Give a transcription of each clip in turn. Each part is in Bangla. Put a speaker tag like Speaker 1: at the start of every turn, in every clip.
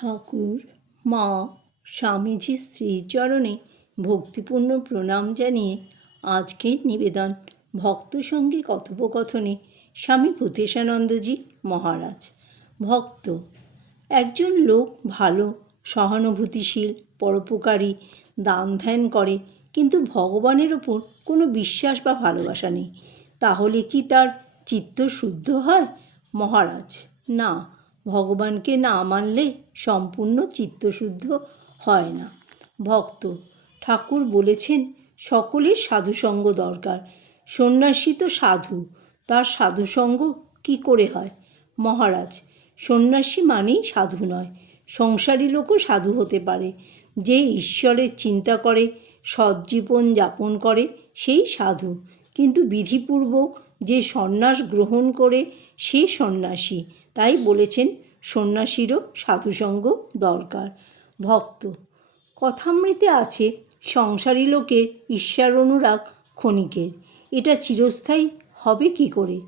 Speaker 1: ঠাকুর, মা স্বামীজির শ্রীচরণে ভক্তিপূর্ণ প্রণাম জানিয়ে আজকের নিবেদন। ভক্ত সঙ্গে কথোপকথনে স্বামী ভূতেশানন্দজি মহারাজ। ভক্ত, একজন লোক ভালো, সহানুভূতিশীল, পরোপকারী, দান ধ্যান করে, কিন্তু ভগবানের ওপর কোনো বিশ্বাস বা ভালোবাসা নেই। তাহলে কি তার চিত্ত শুদ্ধ হয়? মহারাজ, না। ভগবানকে না মানলে সম্পূর্ণ চিত্তশুদ্ধ হয় না। ভক্ত, ঠাকুর বলেছেন, সকলের সাধুসঙ্গ দরকার। সন্ন্যাসী তো সাধু, তার সাধুসঙ্গ কি করে হয়? মহারাজ, সন্ন্যাসী মানেই সাধু নয়, সংসারী লোকও সাধু হতে পারে। যে ঈশ্বরের চিন্তা করে সজ্জীবন যাপন করে, সেই সাধু। কিন্তু বিধিপূর্বক যে সন্ন্যাস গ্রহণ করে, সে সন্ন্যাসী, তাই বলেছেন সন্ন্যাসীরও সাধুসঙ্গ দরকার। ভক্ত, কথামৃতে আছে সংসারী লোকের ঈশ্বর অনুরাগ ক্ষণিকের। এটা চিরস্থায়ী হবে কি করে?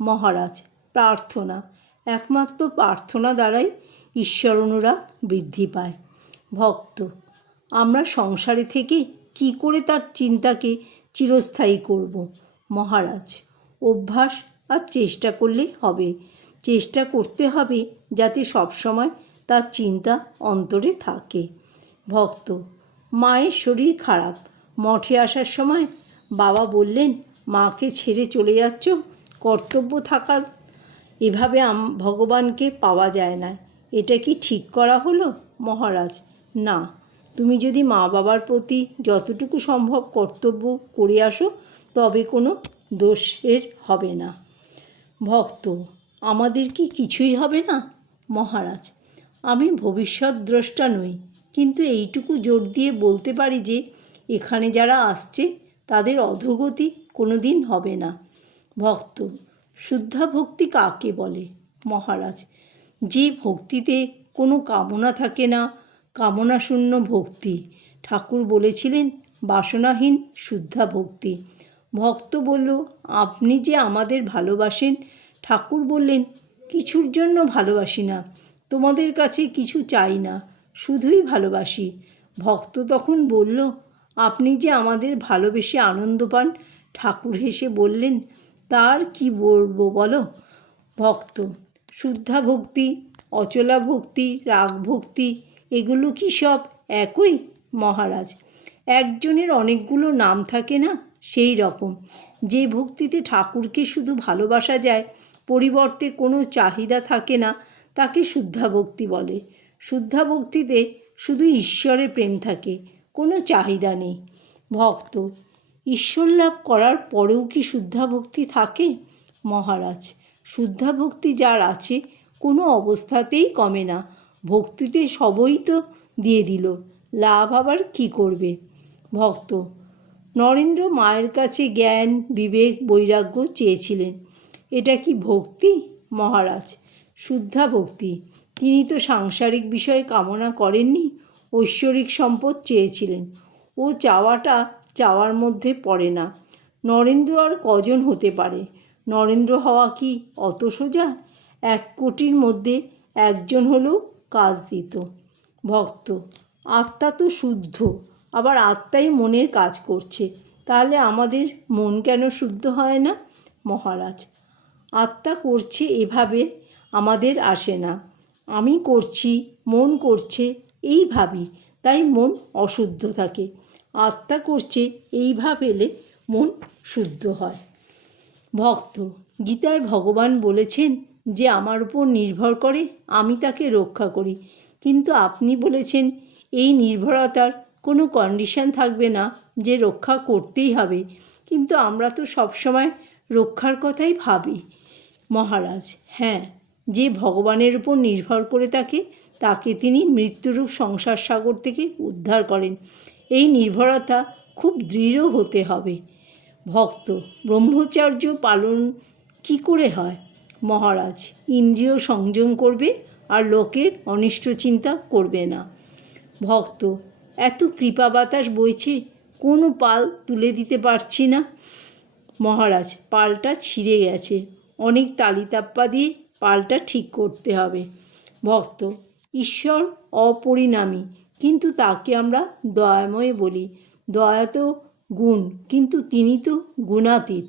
Speaker 1: মহারাজ, প্রার্থনা, একমাত্র প্রার্থনা দ্বারাই ঈশ্বর অনুরাগ বৃদ্ধি পায়। ভক্ত, আমরা সংসারে থেকে কি করে তার চিন্তাকে চিরস্থায়ী করব? মহারাজ, অভ্যাস আর চেষ্টা করলে হবে। চেষ্টা করতে হবে যাতে সবসময় তার চিন্তা অন্তরে থাকে। ভক্ত, মায়ের শরীর খারাপ। মঠে আসার সময় বাবা বললেন, মাকে ছেড়ে চলে যাচ্ছ? কর্তব্য থাকা। এভাবে ভগবানকে পাওয়া যায় না। এটা কি ঠিক করা হলো? মহারাজ, না। তুমি যদি মা বাবার প্রতি যতটুকু সম্ভব কর্তব্য করে আসো, তবে কোনো দোষের হবে না। ভক্ত আমাদের কি কিছুই হবে না? মহারাজ, আমি ভবিষ্যৎ দ্রষ্টা নই, কিন্তু এইটুকু জোর দিয়ে বলতে পারি যে, এখানে যারা আসছে, তাদের অধোগতি কোনো দিন হবে না। ভক্ত, শুদ্ধা ভক্তি কাকে বলে? মহারাজ, যে ভক্তিতে কোনো কামনা থাকে না, কামনাশূন্য ভক্তি। ঠাকুর বলেছিলেন, বাসনাহীন শুদ্ধা ভক্তি। ভক্ত বলল, আপনি যে আমাদের ভালোবাসেন ঠাকুর বললেন, কিছুর জন্য ভালোবাসি না, তোমাদের কাছে কিছু চাই না, শুধুই ভালোবাসি। ভক্ত তখন বলল, আপনি যে আমাদের ভালোবেসে আনন্দ পান, ঠাকুর হেসে বললেন, তার কি বলব বলো? ভক্ত শুদ্ধা ভক্তি, অচলা ভক্তি, রাগ ভক্তি, এগুলো কি সব একই, মহারাজ? একজনের অনেকগুলো নাম থাকে না, সেই রকম। যে ভক্তিতে ঠাকুরকে শুধু ভালোবাসা যায় পরিবর্তে কোনো চাহিদা থাকে না, তাকে শুদ্ধা ভক্তি বলে। শুদ্ধা ভক্তিতে শুধু ঈশ্বরের প্রেম থাকে, কোনো চাহিদা নেই। ভক্ত, ঈশ্বর লাভ করার পরেও কি শুদ্ধা ভক্তি থাকে? মহারাজ শুদ্ধা ভক্তি যার আছে, কোনো অবস্থাতেই কমে না। ভক্তিতে সবই তো দিয়ে দিল, লাভ আবার কী করবে? ভক্ত, নরেন্দ্র মায়ের কাছে জ্ঞান, বিবেক, বৈরাগ্য চেয়েছিলেন। এটা কি ভক্তি? মহারাজ, শুদ্ধা ভক্তি। তিনি তো সাংসারিক বিষয়ে কামনা করেননি, ঐশ্বরিক সম্পদ চেয়েছিলেন। ও চাওয়াটা চাওয়ার মধ্যে পড়ে না। নরেন্দ্র আর কজন হতে পারে? নরেন্দ্র হওয়া কি অত সোজা? এক কোটির মধ্যে একজন হলেও কাজ দিত। ভক্ত, আত্মা তো শুদ্ধ, আবার আত্মাই মনের কাজ করছে। তাহলে আমাদের মন কেন শুদ্ধ হয় না? মহারাজ আত্মা করছে এভাবে আমাদের আসে না। আমি করছি, মন করছে এই ভাবি তাই মন অশুদ্ধ থাকে। আত্মা করছে এই ভাব এলে মন শুদ্ধ হয়। ভক্ত, গীতায় ভগবান বলেছেন যে আমার উপর নির্ভর করে আমি তাকে রক্ষা করি। কিন্তু আপনি বলেছেন এই নির্ভরতার কোনো কন্ডিশন থাকবে না যে রক্ষা করতেই হবে। কিন্তু আমরা তো সবসময় রক্ষার কথাই ভাবি। মহারাজ। হ্যাঁ যে ভগবানের উপর নির্ভর করে থাকে তাকে তিনি মৃত্যুরূপ সংসার সাগর থেকে উদ্ধার করেন। এই নির্ভরতা খুব দৃঢ় হতে হবে। ভক্ত, ব্রহ্মচর্য পালন কি করে হয়? মহারাজ, ইন্দ্রিয় সংযম করবে আর লোকের অনিষ্ট চিন্তা করবে না। ভক্ত, এত কৃপা বাতাস বইছে, কোনো পাল তুলে দিতে পারছি না। মহারাজ, পালটা ছিঁড়ে গেছে। অনেক তালিতাপ্পা দিয়ে পালটা ঠিক করতে হবে। ভক্ত, ঈশ্বর অপরিণামী, কিন্তু তাকে আমরা দয়াময় বলি। দয়া তো গুণ, কিন্তু তিনি তো গুণাতীত।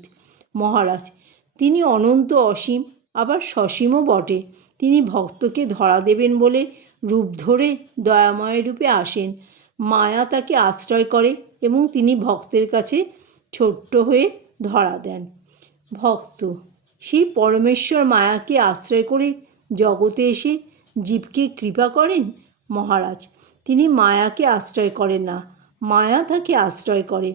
Speaker 1: মহারাজ, তিনি অনন্ত অসীম, আবার সসীমও বটে। তিনি ভক্তকে ধরা দেবেন বলে রূপ ধরে দয়াময় রূপে আসেন। মায়া তাকে আশ্রয় করে এবং তিনি ভক্তের কাছে ছোট্ট হয়ে ধরা দেন। ভক্ত সেই পরমেশ্বর মায়াকে আশ্রয় করে জগতে এসে জীবকে কৃপা করেন মহারাজ। তিনি মায়াকে আশ্রয় করেন না, মায়া তাকে আশ্রয় করে।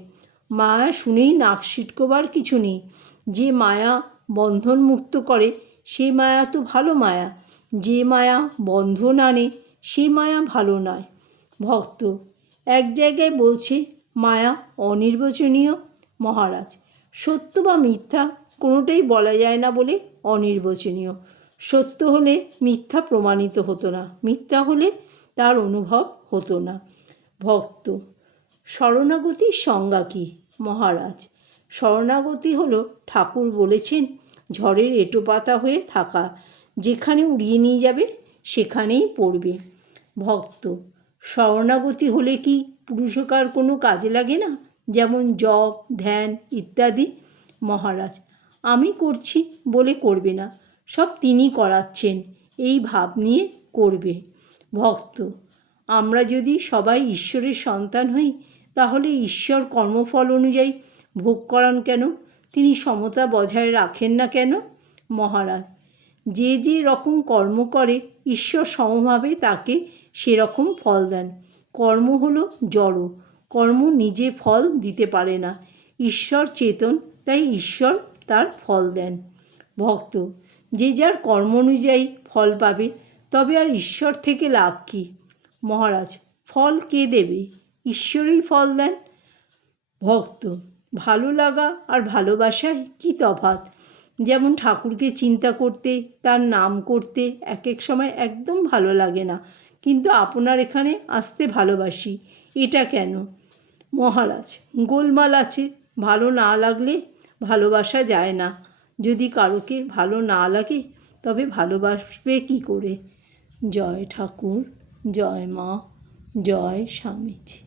Speaker 1: মায়া শুনেই নাক সিটকোবার কিছু নেই। যে মায়া বন্ধন মুক্ত করে, সেই মায়া তো ভালো মায়া। যে মায়া বন্ধন আনে সে মায়া ভালো নয়। ভক্ত, এক জায়গায় বলছে, মায়া অনির্বচনীয় মহারাজ। সত্য বা মিথ্যা কোনোটাই বলা যায় না বলে অনির্বচনীয়। সত্য হলে মিথ্যা প্রমাণিত হতো না। মিথ্যা হলে তার অনুভব হতো না। ভক্ত শরণাগতির সংজ্ঞা কী? মহারাজ, শরণাগতি হলো ঠাকুর বলেছেন, ঝড়ের এঁটো পাতা হয়ে থাকা, যেখানে উড়িয়ে নিয়ে যাবে, সেখানেই পড়বে। ভক্ত, শরণাগতি হলে কি পুরুষকার কোনো কাজে লাগে না? যেমন জপ, ধ্যান ইত্যাদি? মহারাজ আমি করছি বলে করবে না। সব তিনি করাচ্ছেন, এই ভাব নিয়ে করবে। ভক্ত, আমরা যদি সবাই ঈশ্বরের সন্তান হই, তাহলে ঈশ্বর কর্মফল অনুযায়ী ভোগ করান কেন? তিনি সমতা বজায় রাখেন না কেন? মহারাজ, যে যে রকম কর্ম করে, ঈশ্বর সমভাবে তাকে সেরকম ফল দেন। কর্ম হলো জড়, কর্ম নিজে ফল দিতে পারে না। ঈশ্বর চেতন, তাই ঈশ্বর তার ফল দেন। ভক্ত, যে যার কর্ম অনুযায়ী ফল পাবে, তবে আর ঈশ্বর থেকে লাভ কী? মহারাজ, ফল কে দেবে? ঈশ্বরই ফল দেন? ভক্ত, ভালো লাগা আর ভালোবাসায় কী তফাৎ? যেমন ঠাকুরকে চিন্তা করতে, তার নাম করতে এক এক সময় একদম ভালো লাগে না, কিন্তু আপনার এখানে আসতে ভালোবাসি, এটা কেন? মহারাজ, গোলমাল আছে, ভালো না লাগলে ভালোবাসা যায় না। যদি কারোকে ভালো না লাগে, তবে ভালোবাসবে কি করে? জয় ঠাকুর, জয় মা, জয় স্বামীজি।